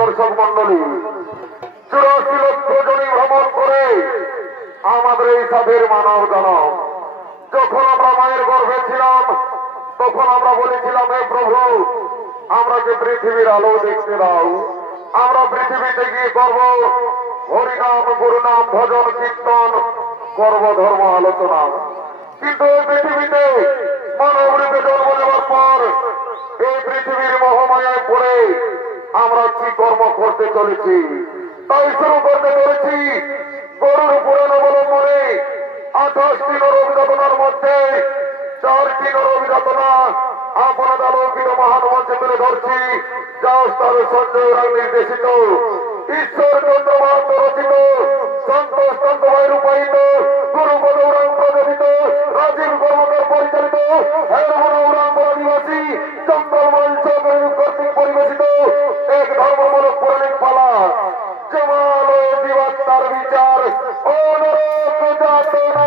দর্শক মন্ডলী 84 লক্ষ জনই ভ্রমণ করে আমাদের এই সাধের মানব জনম। যখন আমরা মায়ের গর্ভে ছিলাম তখন আমরা বলেছিলাম, হে প্রভু, আমরাকে পৃথিবীর আলো দেখতে দাও, আমরা পৃথিবীতে গিয়ে করব হরিনাম, গুরুনাম, ভজন, কীর্তন, করব ধর্ম আলোচনা। কিন্তু এই পৃথিবীতে মানব রূপে জন্ম নেওয়ার পর এই পৃথিবীর মহামায়ায় পড়ে আমরা কি কর্ম করতে চলেছি? তাই শুরু করতে চলেছি গরুর পুরাণ অবলম্বনে 28টি নরবিযাতনার মধ্যে 4টি নরবিযাতনা আপনার আলোকিত মহান মঞ্চে তুলে ধরছি, যা ওস্তাদ সঞ্জয় রায় নির্দেশিত, ঈশ্বর চন্দ্র মাহাতো রচিত, সন্তোষ চন্দ্রভাই রূপায়িত, গুরুপদ উড়াং প্রযোজিত, রাজীব কর্মকার পরিচালিত, উড়াঙ্গলা নিবাসী চন্দন মঞ্চ কর্তৃক পরিবেশিত এক ধর্মমূলক পৌরাণিক পালা, জমাল ও জীবাত্মার বিচার ও নরকযাতনা।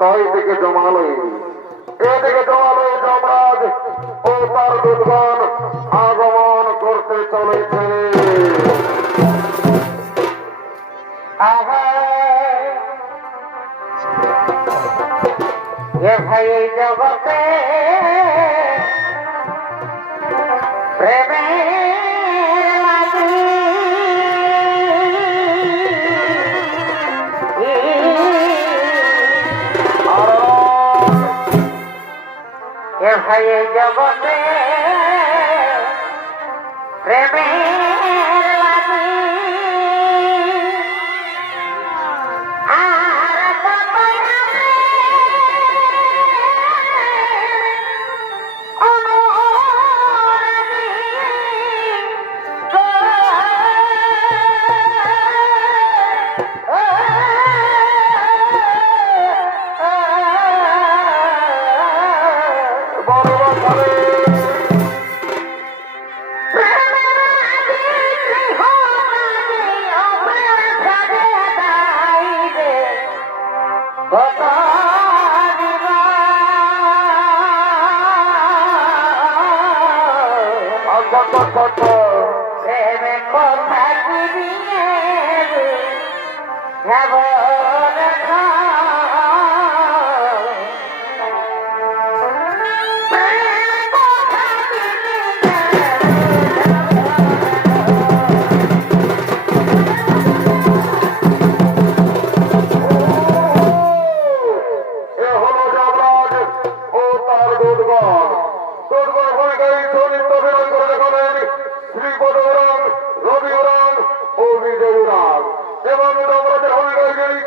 তাই থেকে জমালয়, এদিকে জমালয় যমরাজ ও তার দূতগণ আগমন করতে চলেছে। ভাই এই জগতে প্রেমে ভাই এই জগতে প্রেমে কত প্রেমে কথা কিনিয়ে যাব দেখা এ হলো যমরাজ ও তার দুর্গণ। দুর্গণ ভূমিকায় চরিত্র অভিনয় করে দেখাবেন শ্রীপদ উড়ান, রবি উড়ান ও বিজয় উড়ান। এবং যমরাজের ভূমিকায় যিনি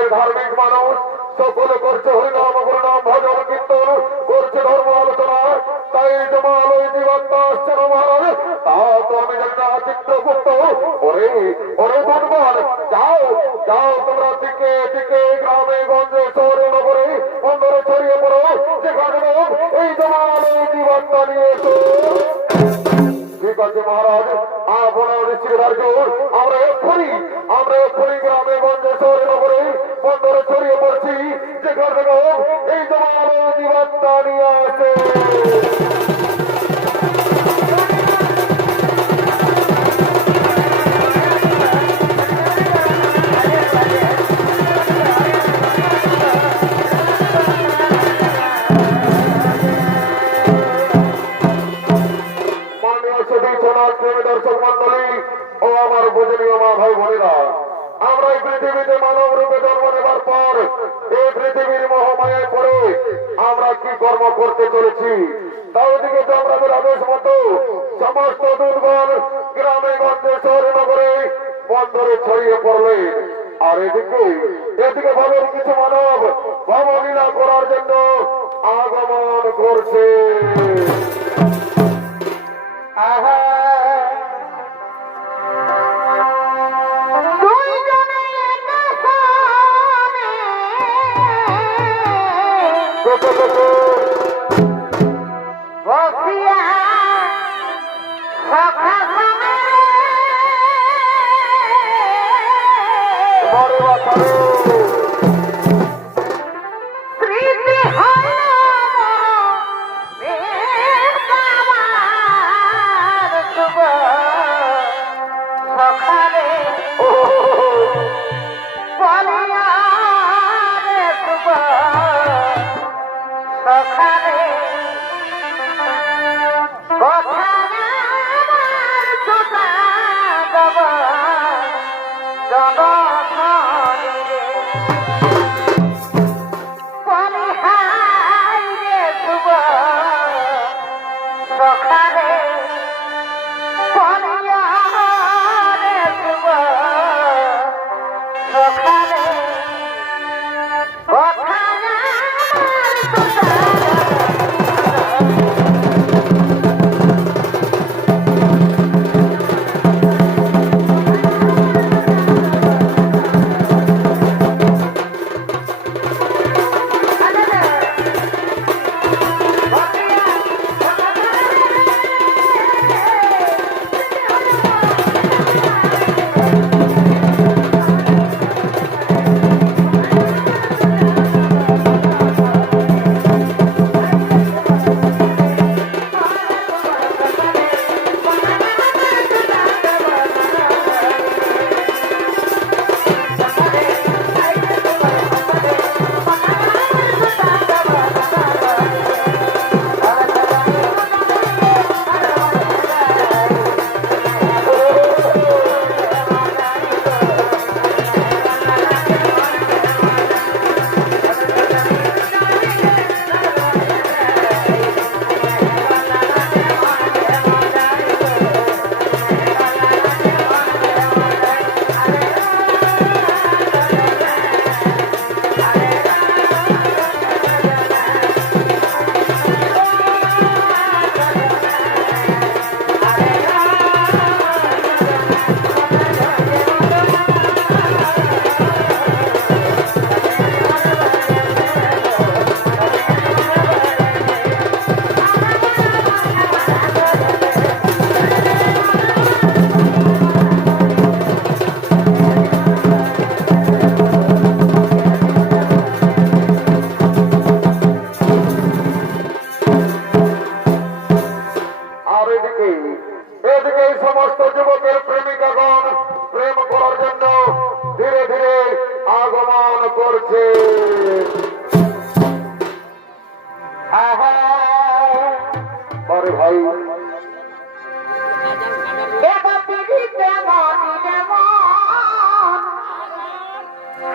গ্রামের ধার্মিক মানুষ সকলে করছে হরিনাম গুরুনাম ভজন কীর্তন করছে ধর্ম আলোচনা। তাই জমালয় জীবন্ত আসছে না মহারাজ, তা তো আমি জানি না চিত্রগুপ্ত। ওরে ওরে দুর্বল, যাও যাও তোমরা দিকে দিকে গ্রামে গঞ্জে শহরে নগরে বন্দরে ছড়িয়ে পড়ো, যেখানে এই জমালয় জীবন্ত নিয়ে এসো। ঠিক আছে মহারাজ, আপনার ঋষির জোর আমরা এক্ষুনি গ্রামে গঞ্জে শহরে নগরে বন্দরে ছড়িয়ে পড়ছি, যেখানে এই জমালয় জীবন্ত নিয়ে আসে। দর্শক মন্ডলী ও আমার পূজনীয় মা ভাই বোনেরা, আমরা এই পৃথিবীতে মানব রূপে জন্ম নেবার পর এই পৃথিবীর মহামায়ায় পড়ে আমরা কি কর্ম করতে চলেছি, তা ওদিকে তো আমাদের আদেশ মতো সমস্ত দুর্গণ গ্রামে গঞ্জে শহরে নগরে বন্দরে ছড়িয়ে পড়লেন। আর এদিকে ভাবের কিছু মানব ভবলীলা করার জন্য আগমন করছে।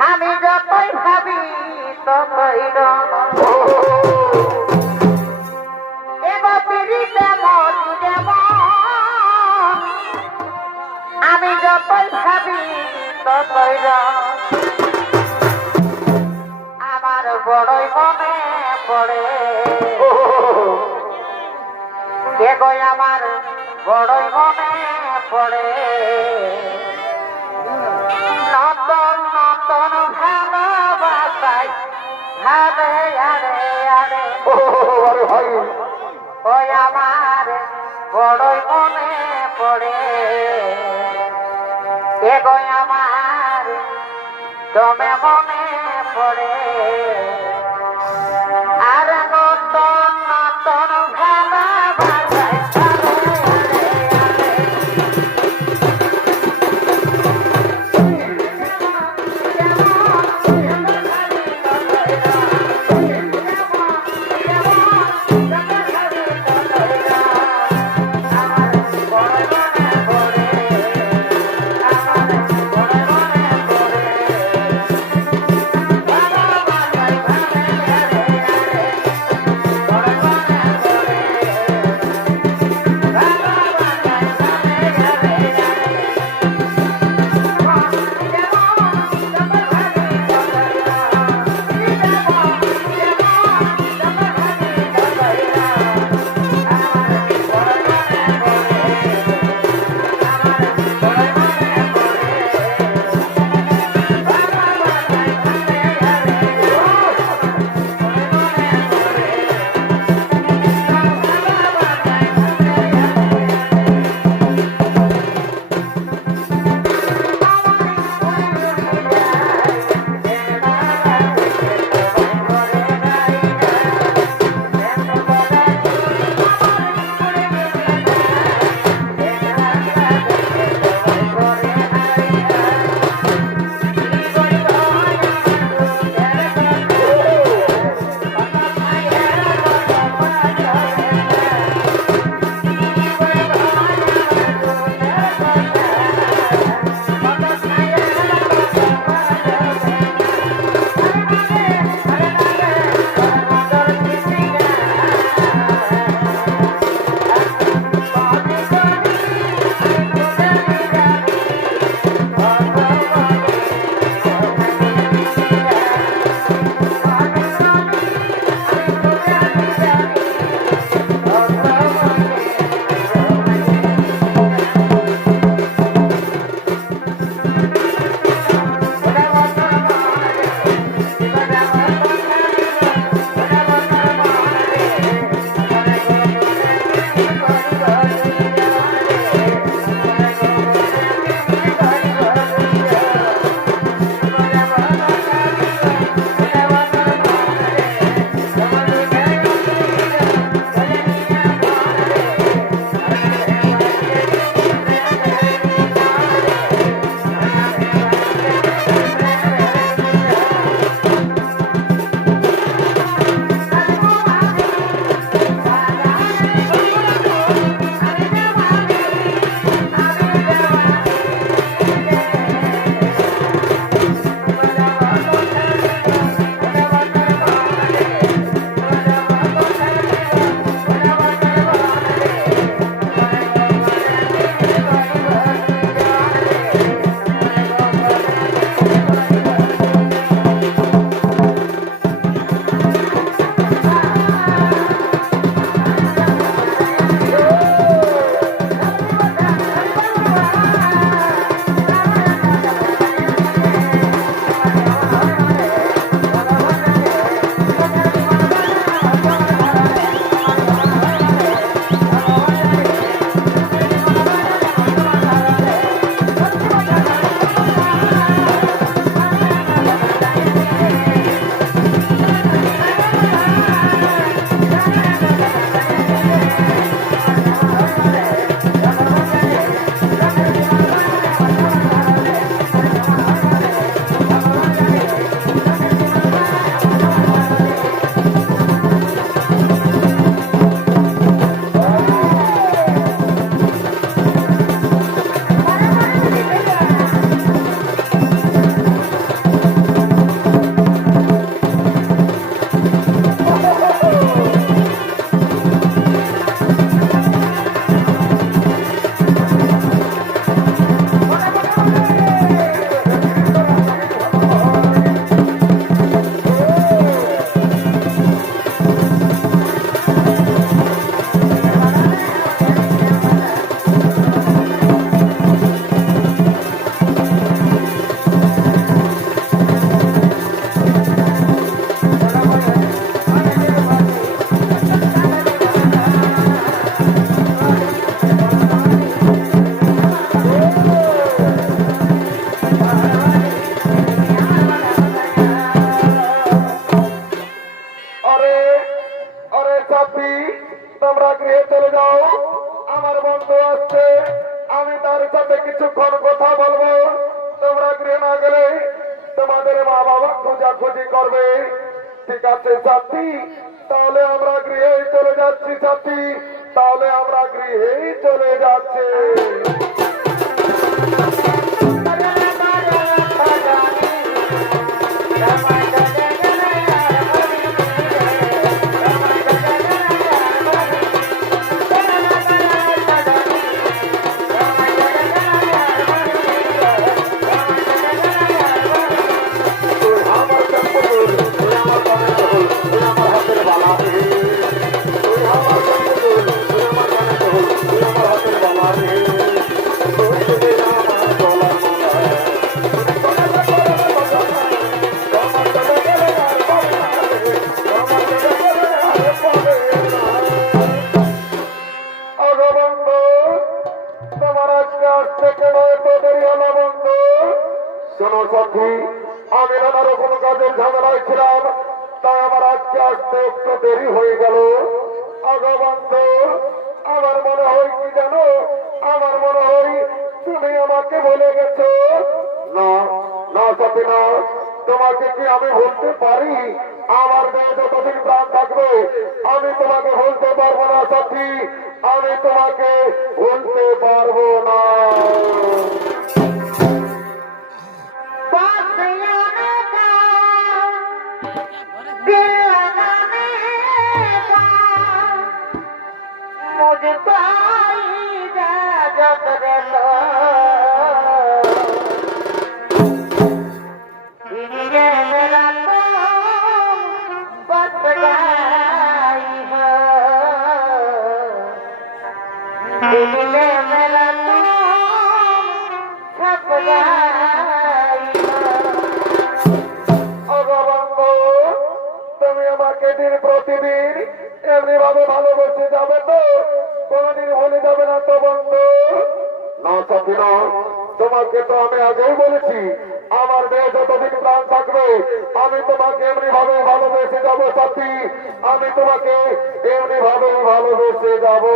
আমি যতই ভাবি ততই এবার পিড়িতে মতি যেমন আমি যতই ভাবি ততই বড়ই মনে পড়ে ও, কে গো আমার বড়ই মনে পড়ে নতুন নতুন ভালোবাসাই আরে আরে আরে ও, আরে ভাই ওই আমার বড়ই মনে পড়ে কে গো আমার তুমি মনে পড়ে আর নতুন নতুন ভালোবাসাই তোমাদের সাথে কিছুক্ষণ কথা বলবো। তোমরা গৃহে না গেলে তোমাদের মা বাবা খোঁজাখুঁজি করবে। ঠিক আছে সাথী, তাহলে আমরা গৃহে চলে যাচ্ছি সাথী, তাহলে আমরা গৃহেই চলে যাচ্ছি। শোনো সাথী, আমি নানা রকম কাজের ঝামেলায় ছিলাম, তাই আমার আজকে আসতে একটু দেরি হয়ে গেল। আগবন্ধ, আমার মনে হয় কি জানো, আমার মনে হয় তুমি আমাকে ভুলে গেছো। না না সাথী না, তোমাকে কি আমি ভুলতে পারি? আমার মেয়ে যতদিন প্রাণ থাকবে আমি তোমাকে ভুলতে পারবো না সাথী, আমি তোমাকে ভুলতে পারবো না। তুমি আমাকে দিন প্রতিদিন এমনি ভাবে ভালোবেসে যাবে তো? কোনদিন ভুলে যাবে না তো বন্ধু? না সাথী না, তোমাকে তো আমি আগেই বলেছি আমার মেয়ে যতদিন প্রাণ থাকবে আমি তোমাকে এমনি ভাবে ভালোবেসে যাবো সাথী, আমি তোমাকে এমনি ভাবে ভালোবেসে যাবো।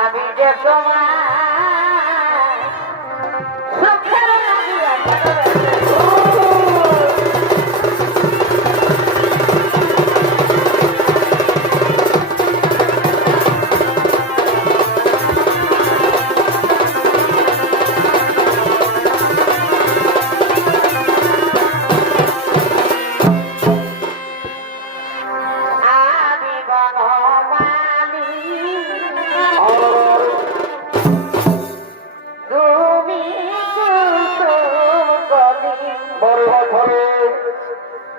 আমি যে তোমার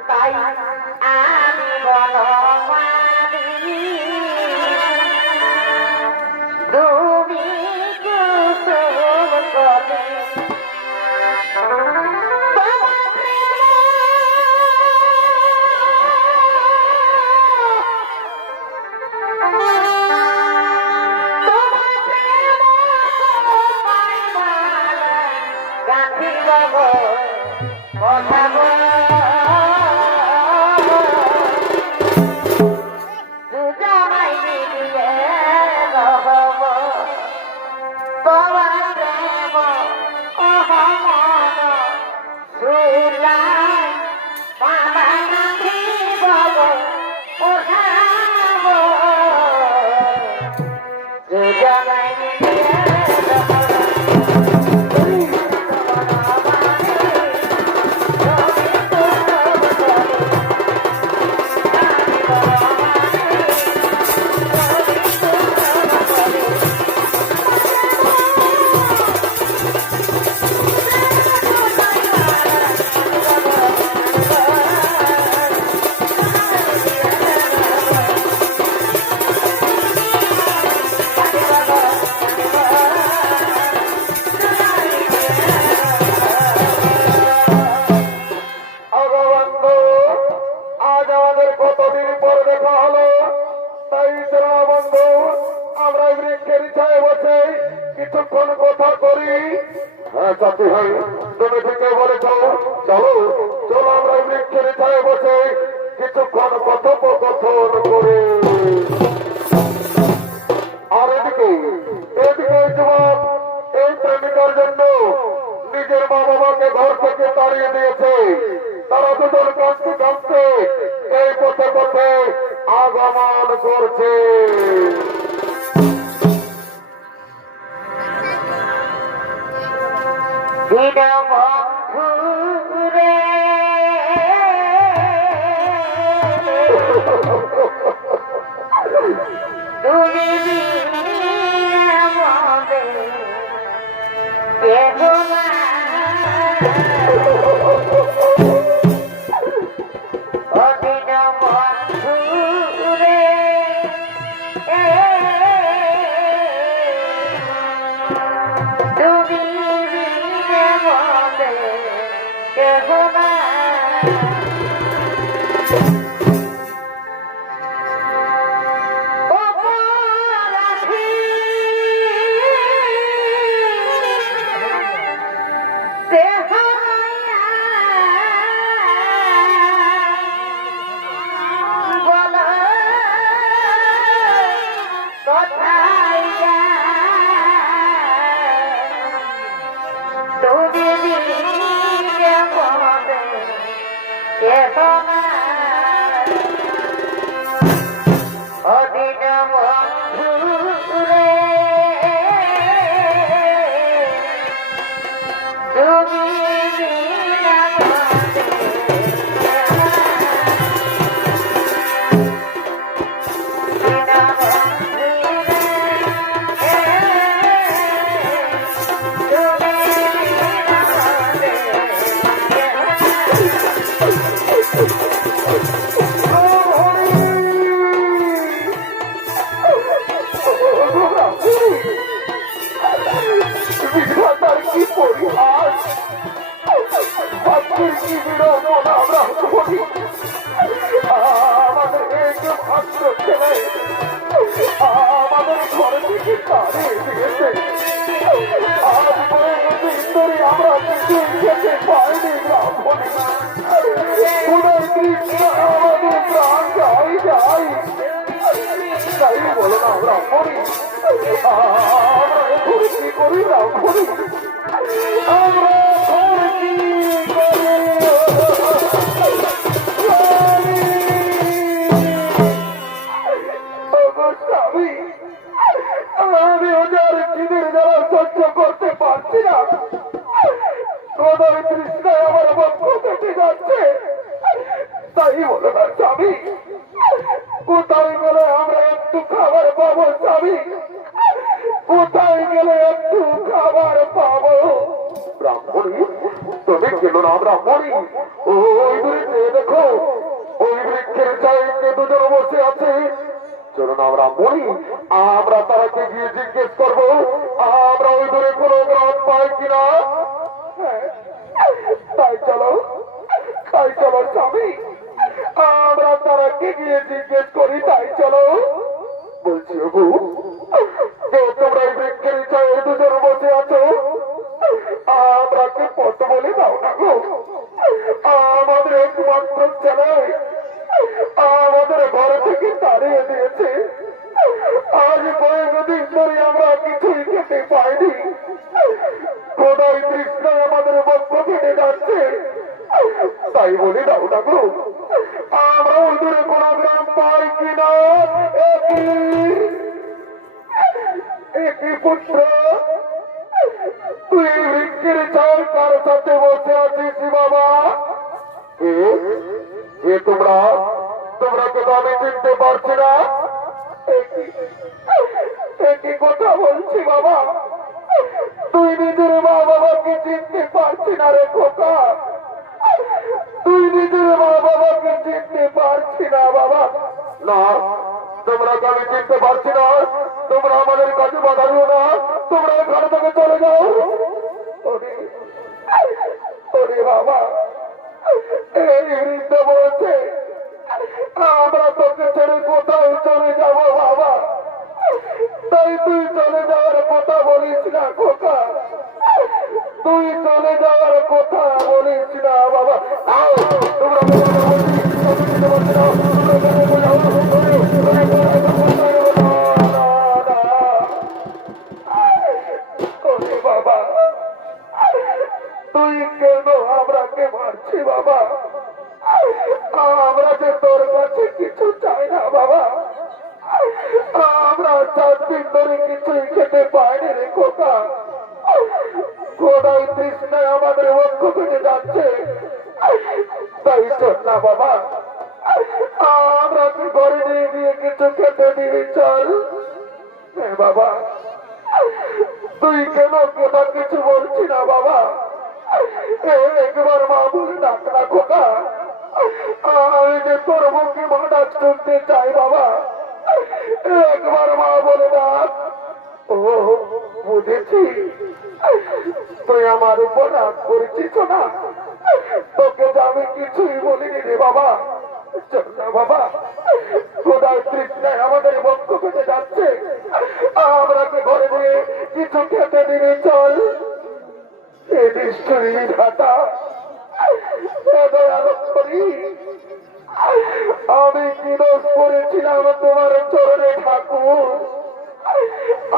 তাই আমি বনমালী তুমি কুসুম কলি কথা বল Oh হ্যাঁ চাচি ভাই, তুমি ঠিকই বলেছ। চলো চলো আমরা এই বৃক্ষের ছায় বসে কিছুক্ষণ কথোপকথন করে। আর এদিকে এদিকে যুবক এই প্রেমিকার জন্য নিজের মা বাবাকে ঘর থেকে তাড়িয়ে দিয়েছে। তারা দুজন কাঁদতে কাঁদতে এই পথে পথে আগমন করছে। বন্ধু রে তুমি আমাদের কেহ না অদিন বন্ধু রে তুমি আমাদের কেহ না কি পরিহাস, ভাগ্যের কি বিড়ম্বন আমরা করি। আমাদের এই যে ভাগ্য ছেলে আমাদের ঘরে থেকে তাড়িয়ে দিয়েছে। আজ কয়েকদিন ধরে আমরা কিছু খেতে পাইনি। ব্রাহ্মণী উদয় কৃষ্ণ আমাদের প্রাণ যাই যাই, তাই বলো না ব্রাহ্মণী, আমরা এখন কি করি ব্রাহ্মণী, আমরা এখন কি করি? স্বামী, আমি ওদের খিদের জ্বালা সহ্য করতে পারছি না। কোথায় তৃষ্ণায় আমার বক্ষ কেটে যাচ্ছে, তাই বলো না স্বামী, কোথায় গেলে আমরা একটু খাবার পাবো স্বামী, কোথায় গেলে একটু খাবার পাবো? ব্রাহ্মণী তুমি গেল না ব্রাহ্মণী, ওই বৃক্ষে দেখো, ওই বৃক্ষের চাইতে দুজন বসে আছে। চলো না ব্রাহ্মণী, আমরা তারাকে গিয়ে জিজ্ঞেস করবো আমরা ওই দূরে কোনো গ্রাম পাই কিনা। তাই চলো স্বামী, আমরা তারাকে গিয়ে জিজ্ঞেস করি। তাই চলো। বলছি ওগো, তোমরা এই বৃক্ষের চায়ে দুজন বসে আছো, আমরাকে পথ বলে দাও না গো। আমাদের একমাত্র ছেলে আমাদের ঘর থেকে তাড়িয়ে দিয়েছে। আজ কয়েকদিন ধরে আমরা কিছুই খেতে পাইনি। কোথায় তৃষ্ণায় আমাদের বক্ষ কেটে যাচ্ছে, তাই বলে দাও না গো, আমরা ওই দূরে কোন গ্রাম পাই কিনা। একই পুত্র, তুই বৃক্ষের ছায় কার সাথে বসে আছিস বাবা? এ তোমরা তো আমি চিনতে পারছি না। একই কথা বলছি বাবা, তুই নিজের মা বাবাকে চিনতে পারছি না রে খোকা, তুই নিজের মা বাবাকে চিনতে পারছি না বাবা। না, তোমরা তো আমি চিনতে পারছি না, তোমরা আমাদের কাছে বাধা দিও না, তোমরা ঘর থেকে চলে যাও। ওরে বাবা, এই বৃদ্ধ বলছে আমরা তোকে ছেড়ে কোথায় চলে যাব বাবা, তাই তুই চলে যাওয়ার কথা বলিস না খোকা, তুই চলে যাওয়ার কথা বলিস না বাবা। আও, তোমরা বলো না, বলছি, আমি যেতে পারছি না। তোমরা কেন বোঝাও? তুমি বলো না, বলছি না, না, না। ওরে বাবা, তুই কেন আমরাকে মারছি বাবা? আমরা যে তোর কাছে কিছু চাই না বাবা। আমরা 4 দিন ধরে কিছুই খেতে পাইনি রে খোকা। খোদাই তৃষ্ণায় আমাদের বক্ষ পেটে যাচ্ছে। তাই চল না বাবা, আমরা কি ঘরে নিয়ে গিয়ে কিছু খেতে দিবি, চল। হ্যাঁ বাবা, তুই কেন কেনা কিছু বলছি না বাবা? একবার মা বলে ডাক না খোকা। আমি যে তোর মুখে মা ডাক শুনতে চাই বাবা। একবার মা বলে ডাক। ও বুঝেছি, তুই আমার উপর রাগ করেছিস না। তোকে যে আমি কিছুই বলিনি রে বাবা। চল না বাবা, খোদার তৃষ্ণায় আমাদের বক্ষ পেতে যাচ্ছে। আমরাকে ঘরে দিয়ে কিছু খেতে দিবি, চল। এ নিশ্চয়ই ঘাটা করি। আমি কি দোষ করেছিলাম তোমার চরণে ঠাকুর?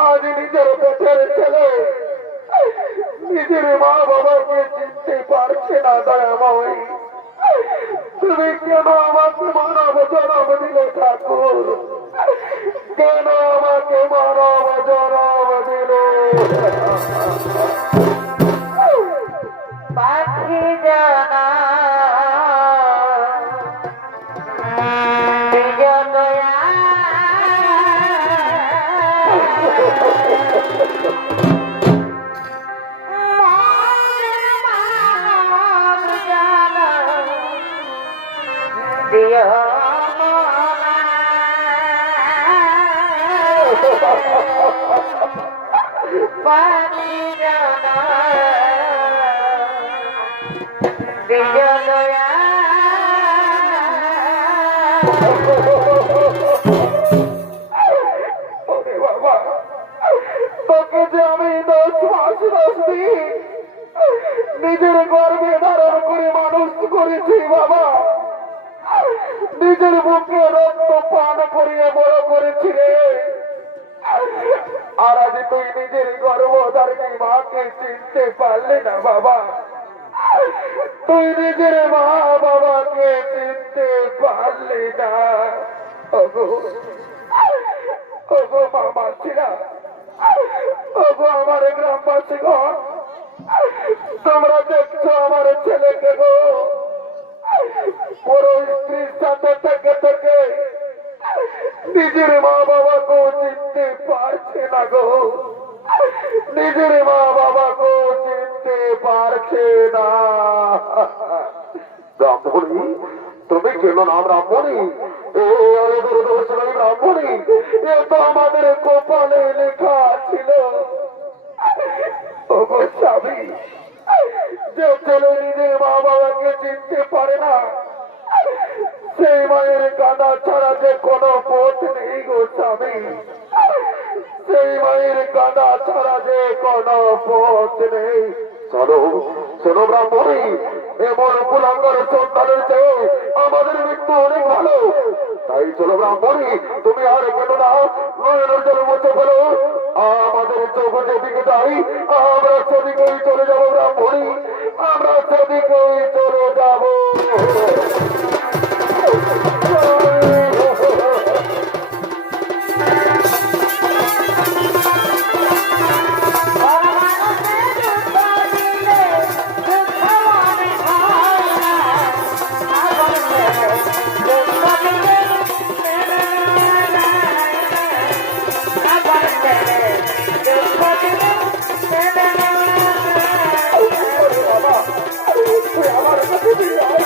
আজ নিজের পেটের ছেলে নিজের মা বাবাকে চিনতে পারছে না। দয়াময়, তুমি কেন আমাকে মানব জনম দিলে ঠাকুর? কেন আমাকে মানব জনম দিলে? পাখি জানা পাখি জানা বিজয়া ওরে বাবা, তোকে যে আমি 10 মাস 10 দিন নিজের গর্ভে ধারণ করে মানুষ করেছি বাবা। নিজের বুকে রক্ত পান করিয়ে বড় করেছি রে। আর আজ তুই নিজের গর্ভধারিণী মাকে চিনতে পারলি না বাবা। তুই নিজের মা বাবাকে চিনতে পারলি না। ওগো, ওগো মামাছিরা, ওগো আমার গ্রামবাসীগণ, তোমরা দেখছো আমার ছেলেকে গো বড় স্ত্রীর সাথে থেকে থেকে নিজের মা বাবাকেও চিনতে পারছে না গো। নিজের মা বাবাকেও চিনতে পারছে না। ব্রাহ্মণী, তুমি কেন নাম ব্রাহ্মণী? ব্রাহ্মণী, এ তো আমাদের কপালে লেখা ছিল। ওগো স্বামী, যে ছেলে নিজের মা বাবাকে চিনতে পারে না, সেই মায়ের কাঁদা ছাড়া যে কোনো পথ নেই গো স্বামী। সেই মায়ের কাঁদা ছাড়া যে কোনো পথ নেই। চলো চলো ব্রাহ্মণী, এমন কুলাঙ্গার সন্তানের চেয়ে আমাদের মৃত্যু অনেক ভালো। তাই চলো ব্রাহ্মণী, তুমি আর কেন না নয়নের জল মুছে ফেলো। আমাদের চোখ যেদিকে যাই আমরা সেদিকেই চলে যাবো ব্রাহ্মণী, আমরা সেদিকেই চলে যাবো। আমার কাছে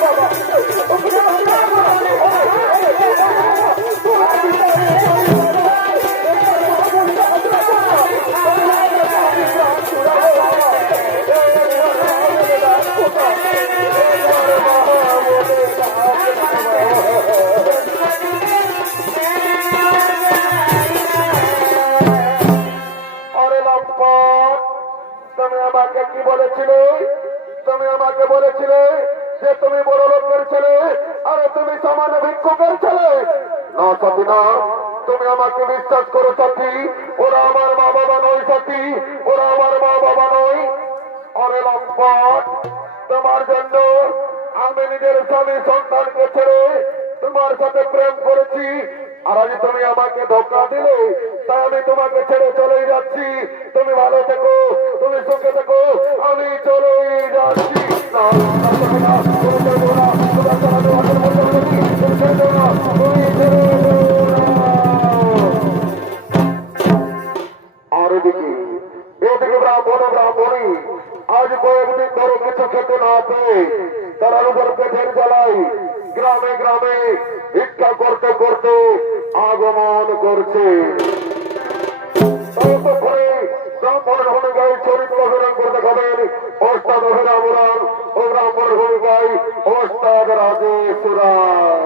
তুমি আমাকে বলেছিলে যে তুমি বড় লোকের ছেলে, আরে তুমি সামান্য ভিক্ষুকের ছেলে। না সাথী না, তুমি আমাকে বিশ্বাস করো সাথী, ওরা আমার মা বাবা নয় সাথী, ওরা আমার মা বাবা নয়। অরে লম্পট, তোমার জন্য আমি নিজের স্বামী সন্তানকে ছেড়ে তোমার সাথে প্রেম করেছি, আর আজ তুমি আমাকে ধোকা দিলে, তাই আমি তোমাকে ছেড়ে চলে যাচ্ছি। তুমি ভালো থেকো, তুমি সুখে থেকো, আমি চলে যাচ্ছি। না, না, তুমি না, তুমি চলো না, তোমার সাথে তোমাদের মধ্যে বলেছি, তুমি চলো না, তুমি চলো না। আর এদিকে ব্রাহ্মণী আজ কয়েকদিন ধরে কিছু খেতে না পেয়ে তার উপর পেটের জ্বালাই গ্রামে গ্রামে ভিক্ষা করতে করতে আগমন করছে। ততক্ষণে ব্রাহ্মণের ভূমিকায় চরিত্র অভিনয় করতে খাবেন ওস্তাদ অভিরাম উড়ান ও ব্রাহ্মণের ভূমিকায় ওস্তাদ রাজেশ উড়ান।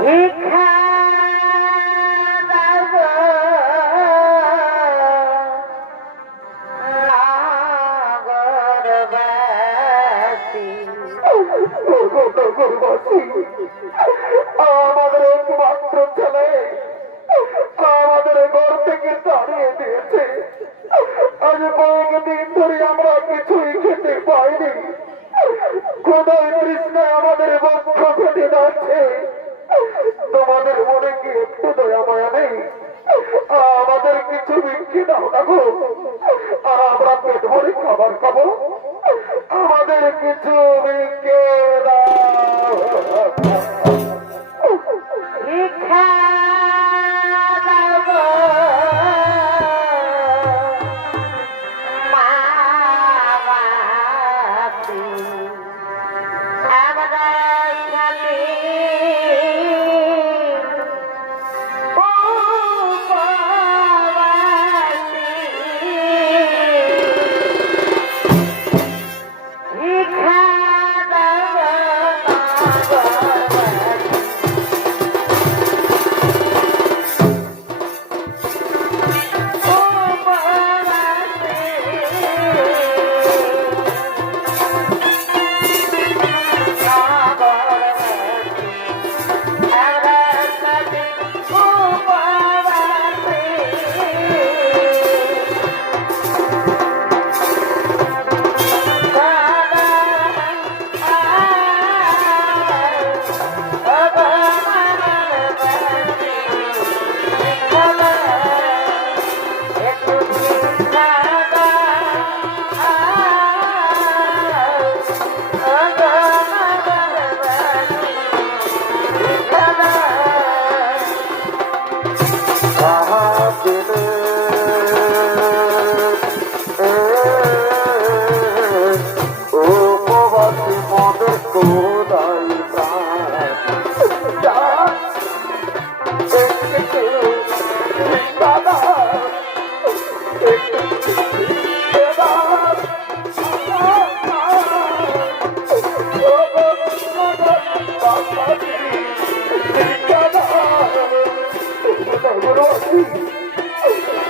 ভিক্ষা আমাদের একমাত্র ছেলে আমাদের ঘর থেকে তাড়িয়ে দিয়েছে। আজ কয়েকদিন ধরে আমরা কিছুই খেতে পাইনি, খোদাই তৃষ্ণায় আমাদের বক্ষ ফেটে যাচ্ছে। তোমাদের মনে কি একটু দয়া মায়া নেই? আমাদের কিছু বিক্রি দাও না গো, আর আমরা পেট ভরে খাবার খাবো। আমাদের কিছু বিক্রি দাও। ভিক্ষা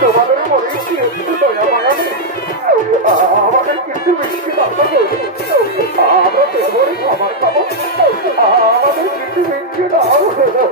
তোমাদের মনে কি একটু দয়া মায়া নেই? আমাদের কিছু মিষ্টি দাও না গো, আমরা পেট ভরে খাবার খাবো। আমাদের কিছু মিষ্টি দাও। তুমি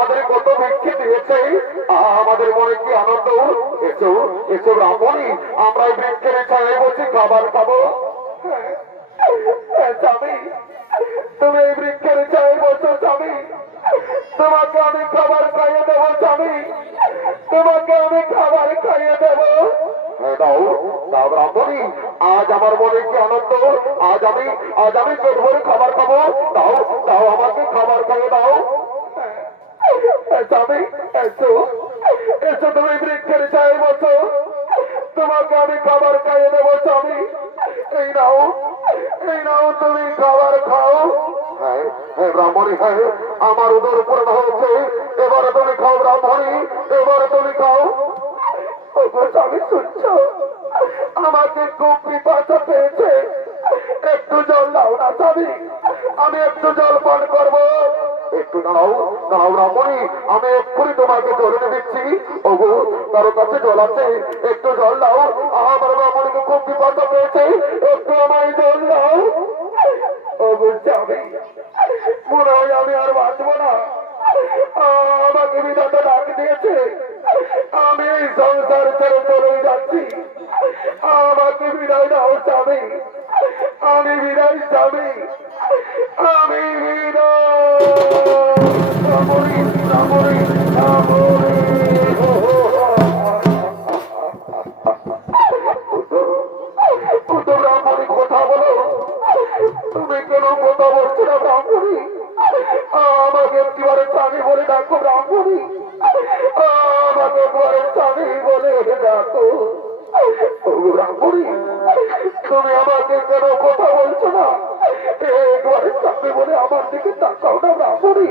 আমাদের কত ভিক্ষে দিয়েছে, আমাদের মনে কি আনন্দ। এসো এসো ব্রাহ্মণী, আমরা এই বৃক্ষের ছায়ায় বসে খাবার খাবো। স্বামী, তুমি এই বৃক্ষের ছায়ায় বসো স্বামী, তোমাকে আমি খাবার খাইয়ে দেবো স্বামী, তোমাকে আমি খাবার খাইয়ে দেবো। দাও দাও ব্রাহ্মণী, আজ আমার মনে কি আনন্দ, আজ আমি পেট ভরে খাবার খাবো। দাও দাও, আমাকে খাবার খাইয়ে দাও। স্বামী, এসো এসো, তুমি বৃক্ষের ছায়ায় বসো, তোমাকে আমি খাবার খাইয়ে দেবো স্বামী। এই নাও তুমি খাবার খাও। হ্যাঁ হ্যাঁ ব্রাহ্মণী, হ্যাঁ আমার উদর পূর্ণ হয়েছে, এবারে তুমি খাও ব্রাহ্মণী, এবারে তুমি খাও। স্বামী শুনছ, আমাকে খুব পিপাসা পেয়েছে, একটু জল দাও না স্বামী, আমি একটু জল পান করবো। একটু দাঁড়াও দাঁড়াও ব্রাহ্মণী, আমি এক্ষুনি তোমাকে জল এনে দিচ্ছি। ওগো, কারো কাছে জল আছে? একটু জল দাও, আমার ব্রাহ্মণীকে খুব পিপাসা পেয়েছে, একটু আমায় জল দাও। ওগো স্বামী, মনে হয় আমি আর বাঁচবো না, আমাকে বিধাতা ডাক দিয়েছে, আমি এই সংসার ছেড়ে চলে যাচ্ছি, আমাকে বিদায় দাও স্বামী, আমি বিদায় স্বামী, আমি ব্রাহ্মণী কথা বলো, তুমি কেন কথা বলছো না ব্রাহ্মণী? আমাকে একবারে স্বামী বলে ডাকো ব্রাহ্মণী, আমাকে একবারে স্বামী বলে ডাকো। ব্রাহ্মণী, তুমি আমাকে কেন কথা বলছো না? একবারে স্বামী বলে আমার দিকে তাকাও না ব্রাহ্মণী,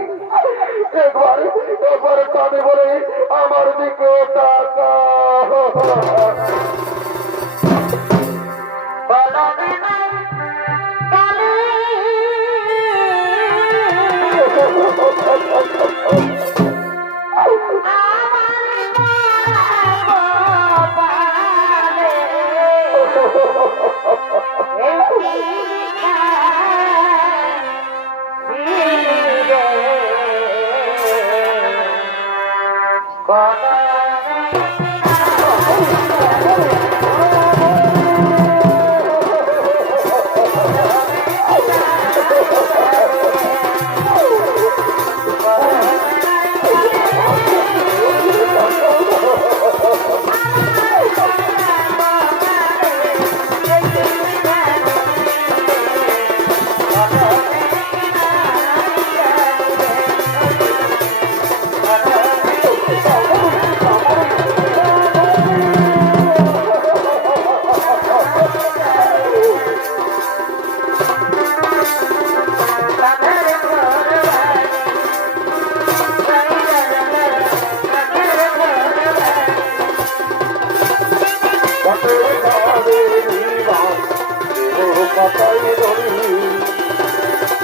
একবারে স্বামী বলে আমার দিকে তাকাও।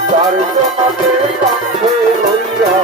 তার জমাতে কাঁধে লইয়া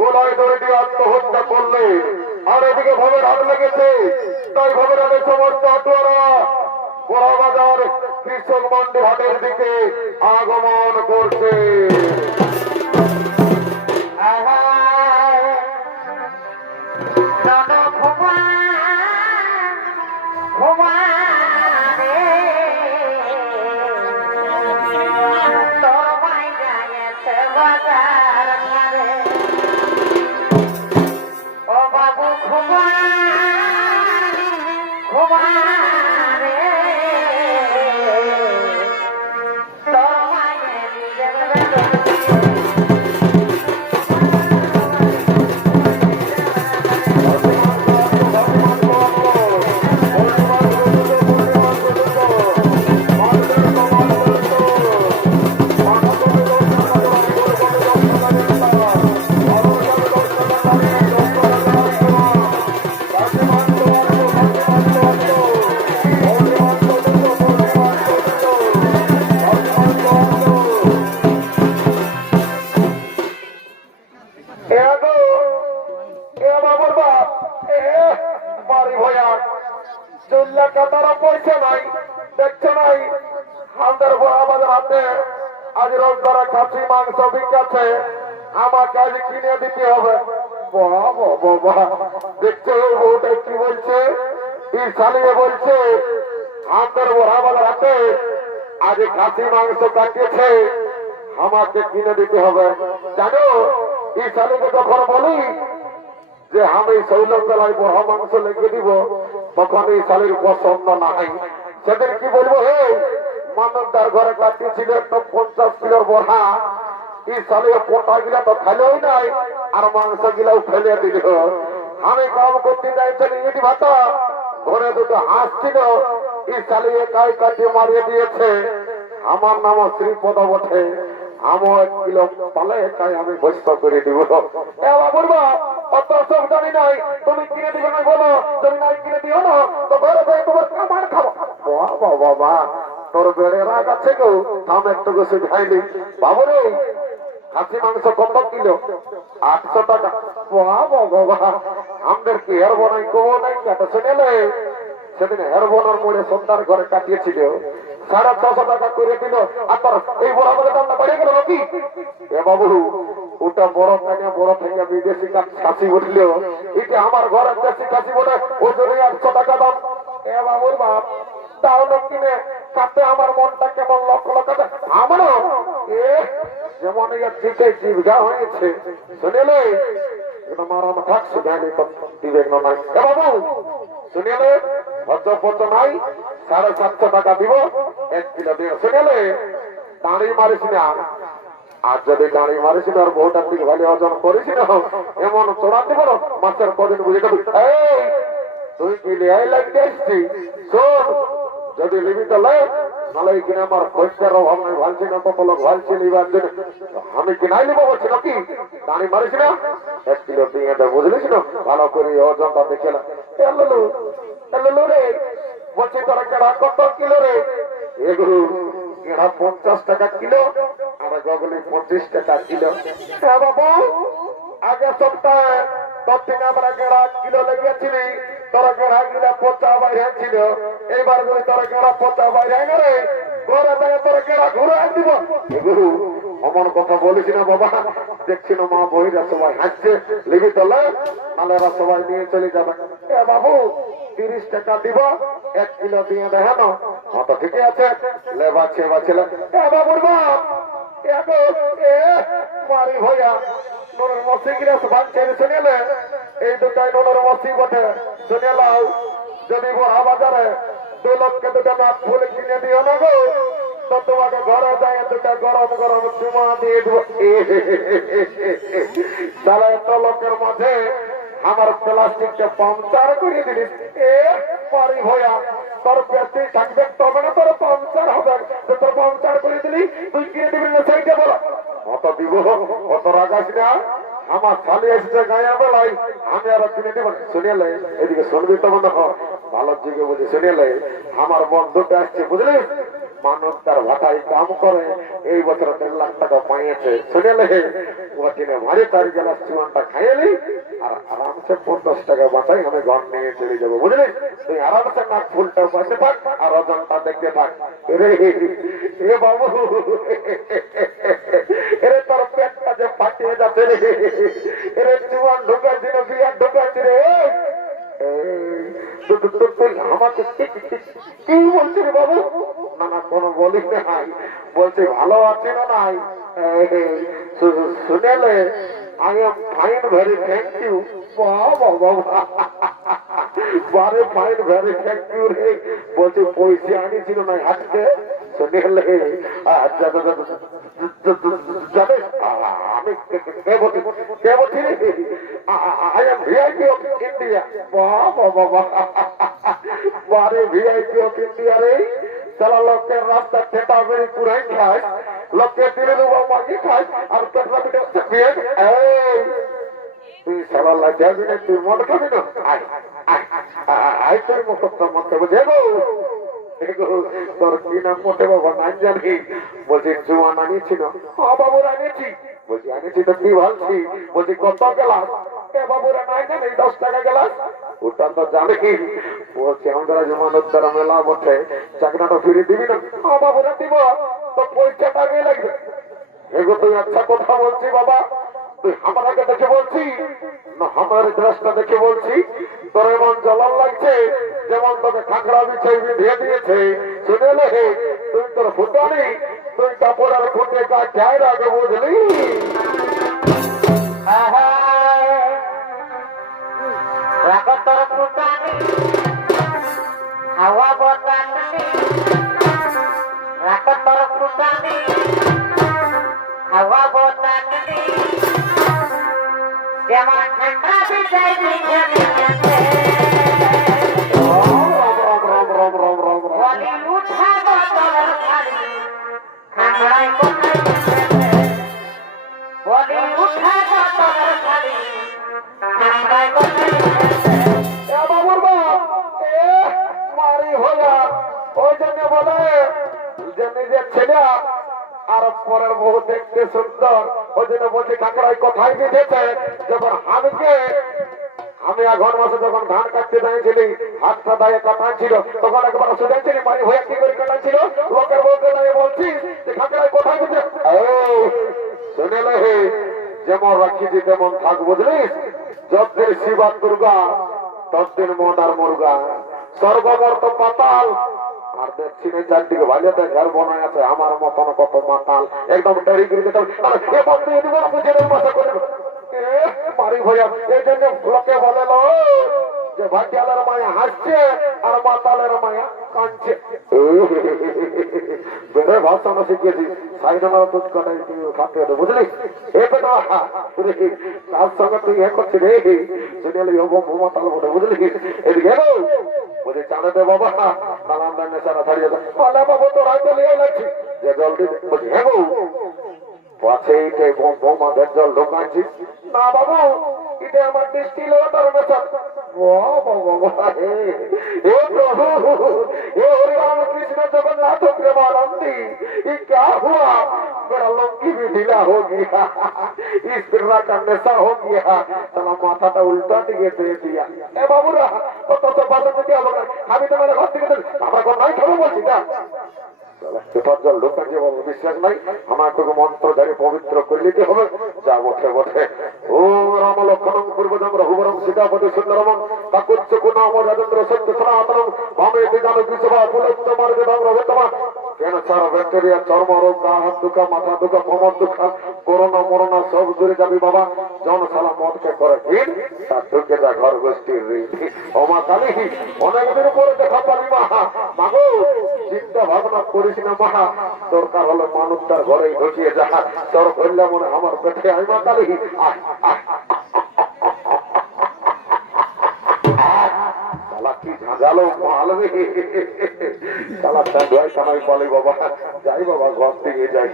গোলায় দড়ি দিয়ে আত্মহত্যা করলে, আর এদিকে ভবের হাট লেগেছে। তাই ভবের হাটের সমস্ত হাটুয়ারা বড়বাজার কৃষক মন্ডি হাটের দিকে আগমন করছে। আজ রোজগার খাসি মাংস বিকাছে, আমাকে আজ কিনে দিতে হবে। বাবা দেখছো বউটা কি বলছে, কি চালিয়ে বলছে আমাদের বড়াবাজার হাতে আজ খাসি মাংস কাটিয়েছে, আমাকে কিনে দিতে হবে। জানো এই শালিকে যখন বলি যে আমি শৈলম বেলায় বড় মাংস লেগে দিব, তখন এই শালির পছন্দ নাই। সেদিন কি বলবো, হে মানবদার ঘরে কাটিয়েছিল একটা 50 কিলোর বড়া, এই শালির পোটা গিলা তো খেলেই নাই, আর মাংস গিলাও ফেলে দিল। আমি কাম করতে যাইছিলি ইটি ভাতা, ঘরে দুটো হাঁস ছিল, এই শালি একাই কাটিয়ে মারিয়ে দিয়েছে। আমার নাম শ্রীপদ বটে, আমার 1 কিলো পালে একাই আমি বস্ত করে দিব। অত সব জানি নাই, তুমি কিনে দিবে না বলো, তুমি নাই কিনে দিও না তো ঘরে যাই তোমার কামার খাবো। বাবা তোর বেড়ে রাগ আছে গো, থাম একটু গোসে খাইলি। বাবু রে খাসি মাংস কত কিলো? 800 টাকা। বাবা আমাদের কি হের বনাই কবো নাই, কেটে শুনেলে সেদিন হের বনার মোড়ে সন্ধ্যার ঘরে কাটিয়েছিল, 650 টাকা করে দিল। আর তোর এই বড় বড় দামটা বেড়ে গেল নাকি? এ বাবু ওটা বড় থেকে বড় থেকে বিদেশি খাসি উঠল, এটা আমার ঘরে দেশি খাসি বলে ওই জন্য 800 টাকা দাম। এ বাবুর বাপ তাহলে কিনে তাতে আমার মনটা কেমন লক্ষ লক্ষ আমারও যেমন জিতে জীবিকা হয়েছে শুনেলে মারা থাকছে দিবে না। বাবু শুনেলে ভদ্রপত্র নাই, 750 টাকা দিব, 1 কিলো দিয়ে। শুনেলে দাঁড়িয়ে মারিস না, আর যদি দাঁড়িয়ে মারিস না আর বহুটার দিকে ভালো অর্জন করিস না, এমন চড়া দিব মাছের কদিন বুঝে যাবি। তুই কি লেয়াই লাগতে আসছি, শোন যদি লিবি তো লে, নাহলে কিনে আমার পয়সার অভাব নাই, ভালছি না কত লোক ভালছি নিবার জন্য, আমি কিনাই নিবো বলছি নাকি? দাঁড়িয়ে মারিস না, 1 কিলো দিয়ে দেয়, বুঝলিস না? ভালো করে ওজনটা দেখে রে বলছি তোরা কেনা কত কিলো রে? এগুলো কেনা 50 টাকা কিলো, আর গগলি 25 টাকা কিলো। হ্যাঁ বাবু আগে সপ্তাহে তোর থেকে আমরা গেড়া কিলো লেগেছিলি, তোরা গেড়া গিলা 50 বাইরে ছিল, এইবার করে তোরা গেড়া 50 বাইরে না রে, ঘরে থেকে তোরা গেড়া ঘুরে দিব। এগুলো অমন কথা বলিস না বাবা, দেখছি না মা বহিরা সবাই হাসছে, লিবি তোলে নাহলে এরা সবাই নিয়ে চলে যাবে। বাবু 30 টাকা দিব, 1 কিলো দিয়ে দেখানো তো ঠিকই আছে, লেবাচ্ছে বাচ্চা। বাবুর বাপ মারি ভয়া নোনের মসি গিলাস বাঁচছে শুনেলে, এই দুটাই নোনের মসি বটে। শুনে লাও যদি বড়া বাজারে 2 লক্ষে 2টা মাছ ফুল কিনে দিও না গো, তো তোমাকে ঘরে যায় 2টা গরম গরম চুমা দিয়ে দিব। তাহলে 1 লক্ষের মাঝে আমার প্লাস্টিকটা পাংচার করে দিলিস। পারি ভয়া তোর বেশি থাকবে তবে না তোর পাংচার হবে, তোর পাংচার করে দিলি তুই কিনে দিবি না সেইটা বলো। অত দিব, অত রাগাস না, আমার শালি এসেছে গায়ে বেলায়, আমি আরো কিনে দিব। শুনেলে এদিকে শুনবি তো মনে ভালো দিকে বুঝি। শুনেলে আমার বন্ধুটা আসছে বুঝলি, মানব তার ভাটাই কাম করে এই বছর 1.5 লাখ টাকা পাইয়েছে শুনেলে ও কিনে ভারী তার গেলাস চুয়ানটা খাইয়েলি আর আরামসে 50 টাকা বাঁচাই আমি ঘর নিয়ে চলে যাবো বুঝলি তুই আরামসে না ফুলটা বসে থাক আর ওজনটা দেখতে থাক এ বাবু এরে তোর পেটটা যে ফাটিয়ে যাচ্ছে রে এরে চুয়ান ঢুকাচ্ছি না বিয়ার ঢুকাচ্ছি রে আমাকে কি বলছি রে বাবু না না কোনো বলি নাই বলছি ভালো আছি না নাই শুনেলে I am fine very thank you বাবা বারে ফাইন ভেরি থ্যাংক ইউ রে বলছি পয়সা আনিছিল না আজকে শুনেলে জানিস আমি কে বলছি রে I am VIP of India বাবা বারে ভিআইপি অফ ইন্ডিয়া রে চলা লোকের রাস্তা ঠেটা বেড়ে পুরাই খায় লোকের দিলে দেবো মাগি খায় আর পেটলা পিঠে তুই সালা যাবি না তুই মনে করবি না আয় তুই মতো বুঝে গো তোর কি নাম মোটে বাবা নাম জানি বলছি জুয়ান আনিয়েছিল বাবুর আনিয়েছি বলছি আনিয়েছি তো কি ভাবছি বলছি কত গেলাস বাবুরা নাই না 10 টাকা গেলাস ওটা তো জানি বলছি আমাদের জমানত দ্বারা মেলা বসে চাকরিটা ফিরে দিবি না বাবুরা দিব তো পয়সাটা আগে লাগবে এগো তুই আচ্ছা কথা বলছি বাবা তুই আমাকে দেখে বলছি না আমার ড্রেসটা দেখে বলছি তোর এমন জ্বলান লাগছে যেমন তোকে খাঁকড়া বিছাই দিয়ে দিয়েছে শুনে লে তুই তোর ফুটানি তুই কাপড়ের ফুটে কা চায় আগে বুঝলি তোর ফুটানি হাওয়া বতানি তোর ফুটানি হাওয়া বতানি যেমন ঠান্ডা বিছাই দিয়েছে বলি উঠা তোর খালি খাঁকড়াই কোথায় বলি উঠা তোর খালি খাঁকড়াই কোথায় বাবুর বাপ মারি হইয়া ওই জন্য বলে যে নিজের ছেলে আর পরের বহু দেখতে সুন্দর ওই জন্য বলছে কাঁকড়াই কোথায় বেঁধেছে যখন আমি আঘন মাসে যখন ধান কাটতে দাঁড়িয়েছিলি হাতটা দাঁড়িয়ে কাটা ছিল তখন একবার শুনেছিলি মারি হয়ে কি করে কাটা ছিল লোকের বলতে দাঁড়িয়ে বলছি যে কাঁকড়াই কোথায় বেঁধে শুনে লে যেমন রাখিছি তেমন থাক বুঝলিস যতদিন শিবা দুর্গা ততদিন মন আর মুরগা স্বর্গমর্ত পাতাল আর দক্ষিণে চারদিকে ভাইয়াতে ঘর বনায় আছে আমার মতন কত মাতাল একদম ডেরি গিয়ে মারি ভয়া এই জন্য লোকে বলে যে ভাটিয়ালের মায়া হাসছে আর মাতালের মায়া কাঁদছে বেড়ে ভাষণ শিখিয়েছি সাইডানার দুধ কাটাই খাতে হবে বুঝলি তার সঙ্গে তুই এ করছি রে শুনেলি মাতাল বলে বুঝলি এদিকে বলছি চাঁদে দে বাবা নানান নেশারা ছাড়িয়ে পালা বাবু তোর হয়তো লিয়ে লাগছি যে জল দিতে বলছি হ্যাঁ বউ পাশে ইটে বৌমাদের জল ঢোকাচ্ছি না বাবু এটা আমার দৃষ্টি লোটার মেশা कृष्ण जगन्नाथ प्रेमानंदी ये क्या हुआ मेरा लंकी भी ढीला हो गया इस बिरला का नशा हो गया साला माथा तो उल्टा दिए दे दिया ए बाबूरा तो बात में क्या होगा আমি তো মেরে ঘর থেকে আমরা কোন নাই খাবো বলছি না জল ঢোকার যে বিশ্বাস নাই আমার তোকে মন্ত্র ধরে পবিত্র করে নিতে হবে যা বটে বটে ও রাম লক্ষণং পূর্বজং রঘুবরং সীতাপতি সুন্দরমং কাকুচ্চ গুণাম রাজেন্দ্র সত্য সনাতনং ভামে বিজানু বিশ্বভা পুলত্ত মার্গে দং রঘুতমা ক্যান্সার ব্যাকটেরিয়া চর্ম রোগ গা হাত দুঃখা মাথা দুঃখা কোমর দুঃখা করোনা মরোনা সব দূরে যাবি বাবা জনশালা মদকে করে হিন তার ঢুকে যা ঘর গোষ্ঠীর ও মা কালী অনেকদিন পরে দেখা পারি মা মাগো চিন্তা ভাবনা করিস না মা দরকার হলে মানুষ তার ঘরে ঢুকিয়ে যা তোর করলে মনে আমার পেটে আই মা কালী কি ঝাঁঝালো মালবে সালা চাঁদাই কানাই বলে বাবা যাই বাবা ঘর থেকে যাই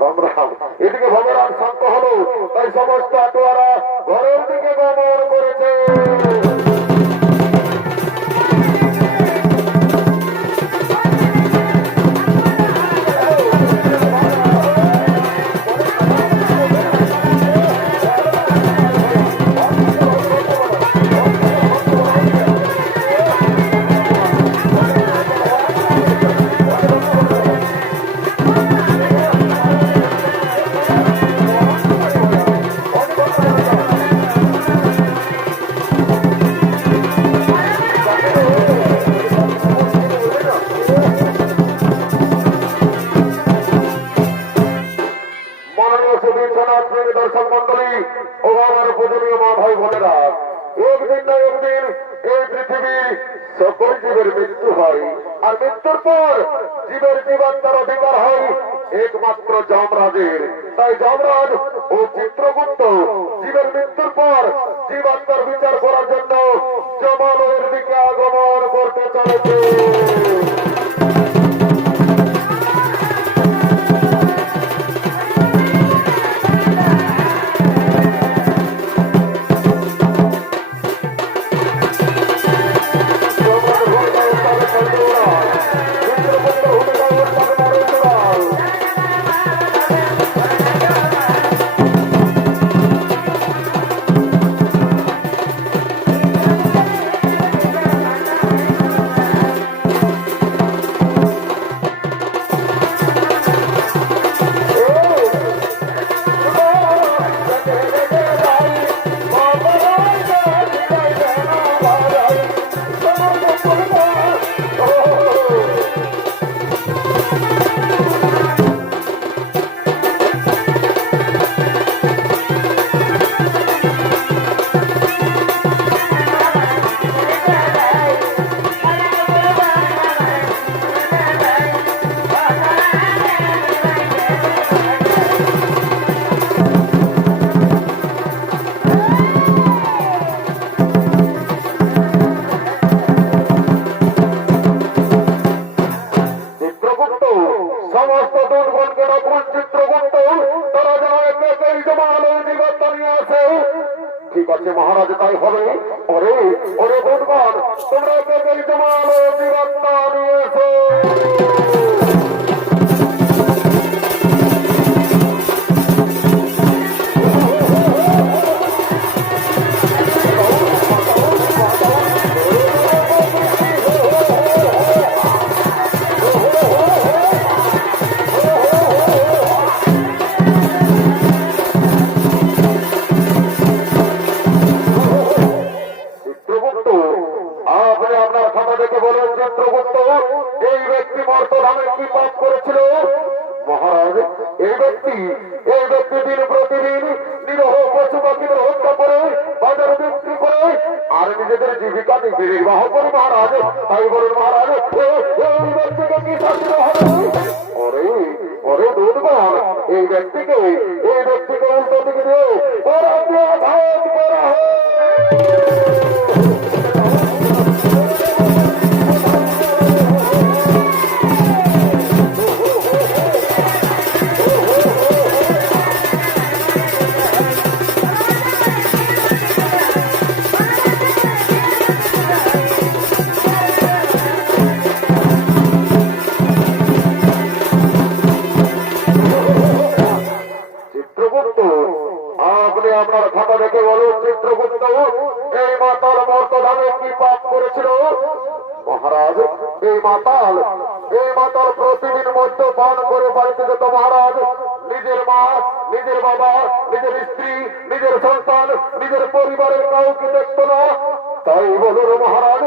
রাম রাম এদিকে ভগবান শান্ত হলো তাই সমস্ত আটোয়ারা ঘরের দিকে গমন করেছে ভাই বোনেরা, একদিন না একদিন এই পৃথিবীর সকল জীবের মৃত্যু হয়, আর মৃত্যুর পর জীবের জীবাত্মার অধিকার হয় একমাত্র যমরাজের। তাই যমরাজ ও চিত্রগুপ্ত জীবের মৃত্যুর পর জীবাত্মার বিচার করার জন্য যমালয়ের দিকে আগমন করতে চলেছে। সমস্ত দুর্গণকে নতুন চিত্রগুপ্ত তারা যেন একেই জমালয় জীবাত্মা নিয়ে আসে। ঠিক আছে মহারাজ, তাই হবে। ওরে ওরে দুর্গণ, তোমরা একেই জমালয় জীবাত্মা নিয়ে এসো। চিত্রগুপ্ত, এই ব্যক্তি মর্তধামে কি পাপ করেছিল? মহারাজ, এই ব্যক্তি দিন প্রতিদিন নিরহ পশু পাখিদের হত্যা করে বাজারে বিক্রি করে আর নিজেদের জীবিকা নির্বাহ করে মহারাজ। তাই বলুন মহারাজ, এই ব্যক্তিকে কি শাস্তি দেওয়া হবে? ওরে ওরে দুর্গণ, এই ব্যক্তিকে উল্টো দিকে দিয়ে ঘাত করা হয়। আপনার খাতা দেখে বলুন চিত্রগুপ্ত, এই মাতাল মর্তধামে কি পাপ করেছিল? মহারাজ, এই মাতাল প্রতিদিন মধ্য পান করে বাড়িতে যেত মহারাজ। নিজের মা, নিজের বাবা, নিজের স্ত্রী, নিজের সন্তান, নিজের পরিবারের কাউকে দেখত না। তাই বলুন মহারাজ,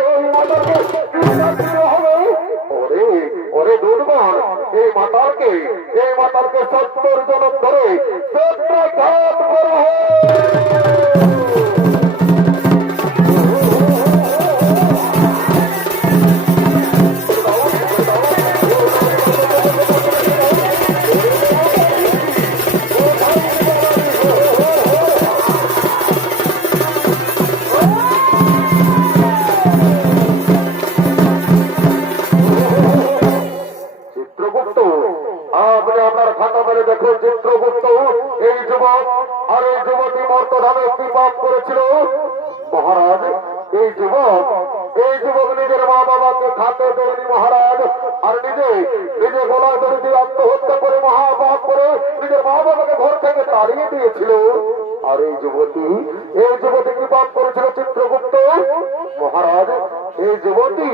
এই মাতালকে হবে। ওরে ওরে দুর্গণ, এই মাতালকে 70 জন ধরে ঘাত করা হয়। আপনার খাতা বলে দেখুন চিত্রগুপ্ত, এই যুবক আর এই যুবতী মর্তধামে কি পাপ করেছিল? মহারাজ, এই যুবক নিজের মা বাবাকে খাতে দেয়নি মহারাজ, আর নিজে গলায় দড়ি দিয়ে আত্মহত্যা করে মহাপাপ করে নিজের মা বাবাকে ঘর থেকে তাড়িয়ে দিয়েছিল। আর এই যুবতী কি পাপ করেছিল চিত্রগুপ্ত? মহারাজ, এই যুবতী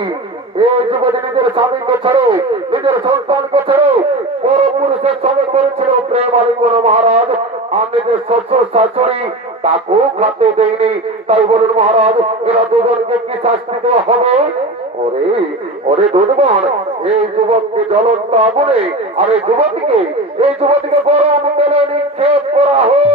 নিজের স্বামীকে ছেড়ে, নিজের সন্তানকে ছেড়ে পরপুরুষের সঙ্গে করেছিল প্রেম আলিঙ্গন মহারাজ। আর নিজের শ্বশুর শাশুড়ি তাকেও খাতে দেয়নি। তাই বলুন মহারাজ, এরা দুজনকে কি শাস্তি দেওয়া হবে? ওরে ওরে দুর্গণ, এই যুবককে জ্বলন্ত আগুনে আর এই যুবতীকে গরম তেলে নিক্ষেপ করা হোক।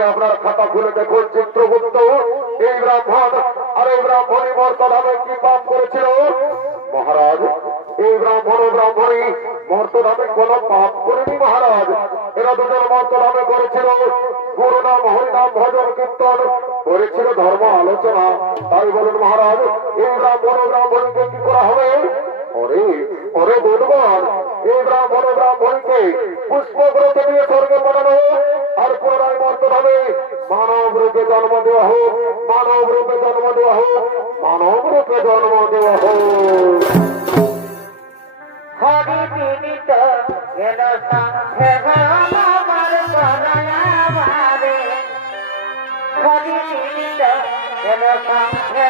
আজকে আপনার খাতা খুলে দেখুন চিত্রগুপ্ত এই ব্রাহ্মণ আর এই ব্রাহ্মণী মর্তধামে কি পাপ করেছিল মহারাজ। এই ব্রাহ্মণ ও ব্রাহ্মণী মর্তধামে কোন পাপ করেনি মহারাজ। এরা দুজন মর্তধামে করেছিল গুরুনাম হরিনাম ভজন কীর্তন করেছিল ধর্ম আলোচনা। তাই বলুন মহারাজ এই ব্রাহ্মণ ও ব্রাহ্মণীকে কি করা হবে? ওরে ওরে বলবান এই ব্রাহ্মণ ও ব্রাহ্মণীকে পুষ্পব্রত দিয়ে স্বর্গে পাঠানো আর পুনরায় মর্তধামে মানব রূপে জন্ম দেওয়া হোক, মানব রূপে জন্ম দেওয়া হোক, মানব রূপে জন্ম দেওয়া হোক। হরি বিনীত এল সঙ্গে আমার গণনাবারে হরি বিনীত এল সঙ্গে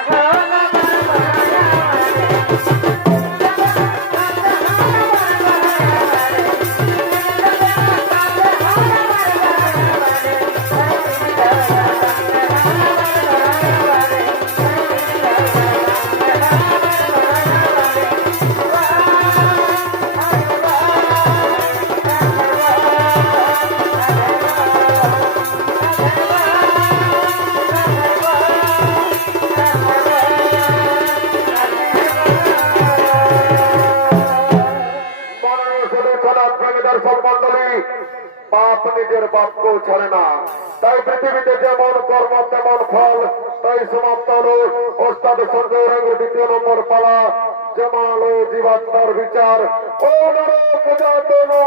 পাপ নিজের বাক্য ছাড়ে না। তাই পৃথিবীতে যেমন কর্ম তেমন ফল। তাই সমাপ্ত হল ওস্তাদ সঞ্জয় রঙের ২য় নম্বর পালা। জমালো জীবাত্মার বিচার ও নরক যাতনা।